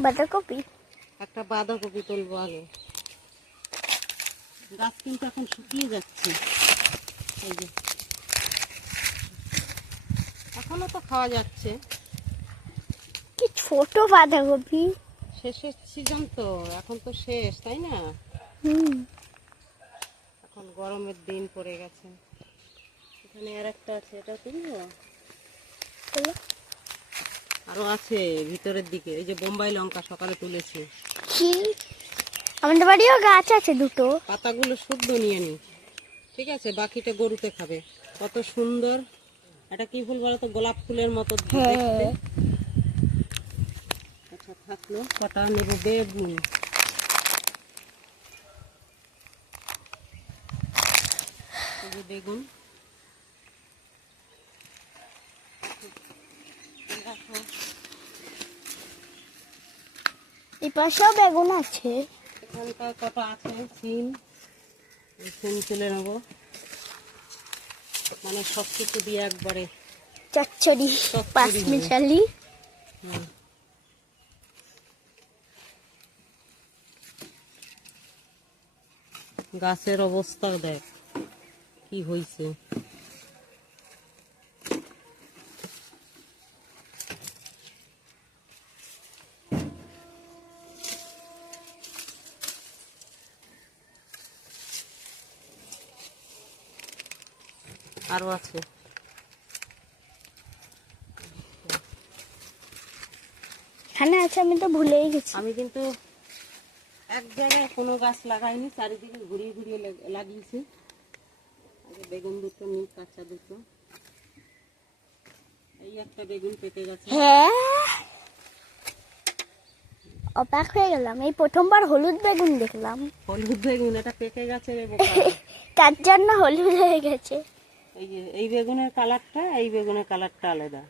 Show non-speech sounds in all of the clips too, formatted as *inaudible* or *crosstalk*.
বাঁধাকপি? একটা বাঁধাকপি তুলবো আগে। গাছ কিন্তু এখন শুকিয়ে যাচ্ছে। এই যে। এখনও তো খাওয়া যাচ্ছে। কি ছোট বাঁধাকপি? শেষের সিজন তো এখন তো শেষ তাই না? হুম। এখন গরমের দিন পড়ে গেছে। এখানে আর একটা আছে এটা তুলবো? চলো। আরও আছে ভিতরের দিকে এই যে বোম্বাই লঙ্কা সকালে তুলেছি। কি? আমাদের বাড়িও গাছ আছে দুটো। পাতাগুলো শুদ্ধ নিয়ে নি। ঠিক আছে বাকিটা গরুতে খাবে। কত সুন্দর। এটা কি ফুল বলো তো গোলাপ ফুলের মতো হ্যাঁ। দেখতে আচ্ছা থাকল। কটা নেব? বেগুন। বেগুন। এই পাশেও বেগুন আছে। এখানটায় কটা আছে? সিম। সিম তুলে নেব। মানে সব কিছু দিয়ে একবারে চচ্চড়ি চচ্চড়ি পাঁচ মিশালি হুম। গাছের অবস্থা দেখ কি হয়েছে আরও আছে। এখানে আছে আমি তো ভুলেই গেছি। আমি কিন্তু এক জায়গায় কোনো গাছ লাগাইনি চারিদিকে ঘুরিয়ে ঘুরিয়ে লাগিয়েছি। আগে বেগুন দুটো নিই কাঁচা দুটো। এই একটা বেগুন পেকে গেছে। হ্যাঁ? অবাক হয়ে গেলাম। এই প্রথমবার হলুদ বেগুন দেখলাম। হলুদ বেগুন এটা পেকে গেছে। *laughs* তার জন্য হলুদ হয়ে গেছে। এই যে এই বেগুনের কালারটা এই বেগুনের কালারটা আলাদা।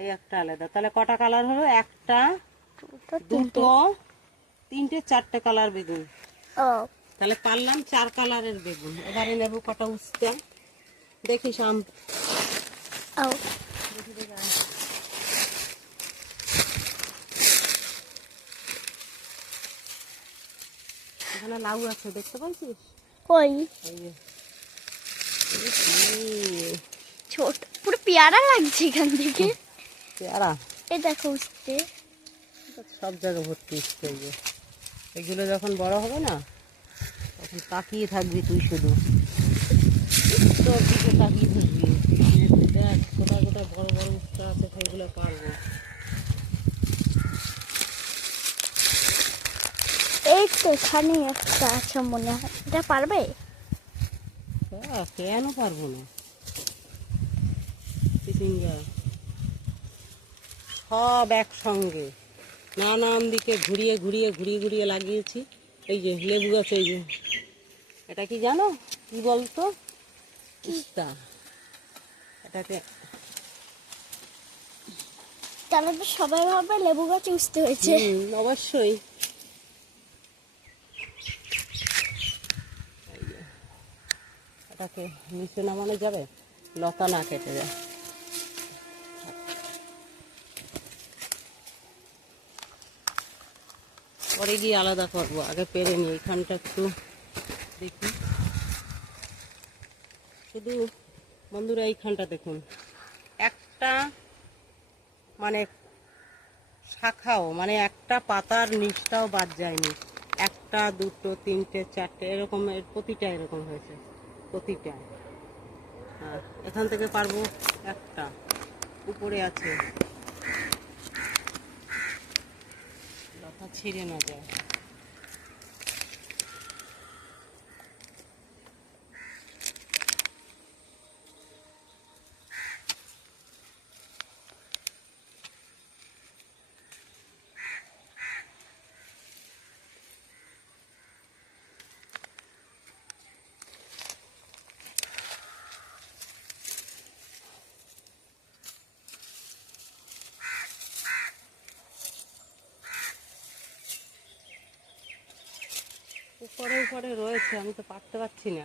এই একটা আলাদা। তাহলে কটা কালার হলো? একটা দুটো তিনটে। চারটে কালার বেগুন। ও। তাহলে পারলাম চার কালারের বেগুন। এবারে নেব কটা উস্তে। দেখিস আম এখানে লাউ আছে দেখতে পাচ্ছিস? কই? ছোট পুরো পেয়ারা লাগছে এখান থেকে। পেয়ারা? এই দেখো উঠতে সব জায়গায় ভর্তি যে। এগুলো যখন বড় হবে না তখন তাকিয়ে থাকবি তুই শুধু। তোর দিকে তাকিয়ে থাকবি। দেখ কোথায় কোথায় বড় বড় উঠতে আছে সেগুলো পারব। এই তো এখানে একটা আছে মনে হয়। এটা পারবে? কেন পারব না। চিচিঙ্গা সব একসঙ্গে। নানান দিকে ঘুরিয়ে ঘুরিয়ে ঘুরিয়ে ঘুরিয়ে লাগিয়েছি। এই যে লেবু গাছ এই যে। এটা কি জানো? কি বলতো? উস্তা। এটাকে তাহলে সবাই ভাবে লেবু গাছ উঠতে হয়েছে। অবশ্যই এই যে, এটাকে নিচে নামানো যাবে, লতা না কেটে যায়। পরে গিয়ে আলাদা করব, আগে পেরে নি এখানটা একটু দেখি। শুধু বন্ধুরা, এইখানটা দেখুন। একটা মানে শাখাও মানে একটা পাতার নিচটাও বাদ যায়নি। একটা, দুটো, তিনটে, চারটে, এরকম, এর প্রতিটা এরকম হয়েছে। প্রতিটা। এখান থেকে পারব একটা। উপরে আছে। লতা ছিঁড়ে না যায়। উপরে উপরে রয়েছে আমি তো পারতে পারছি না।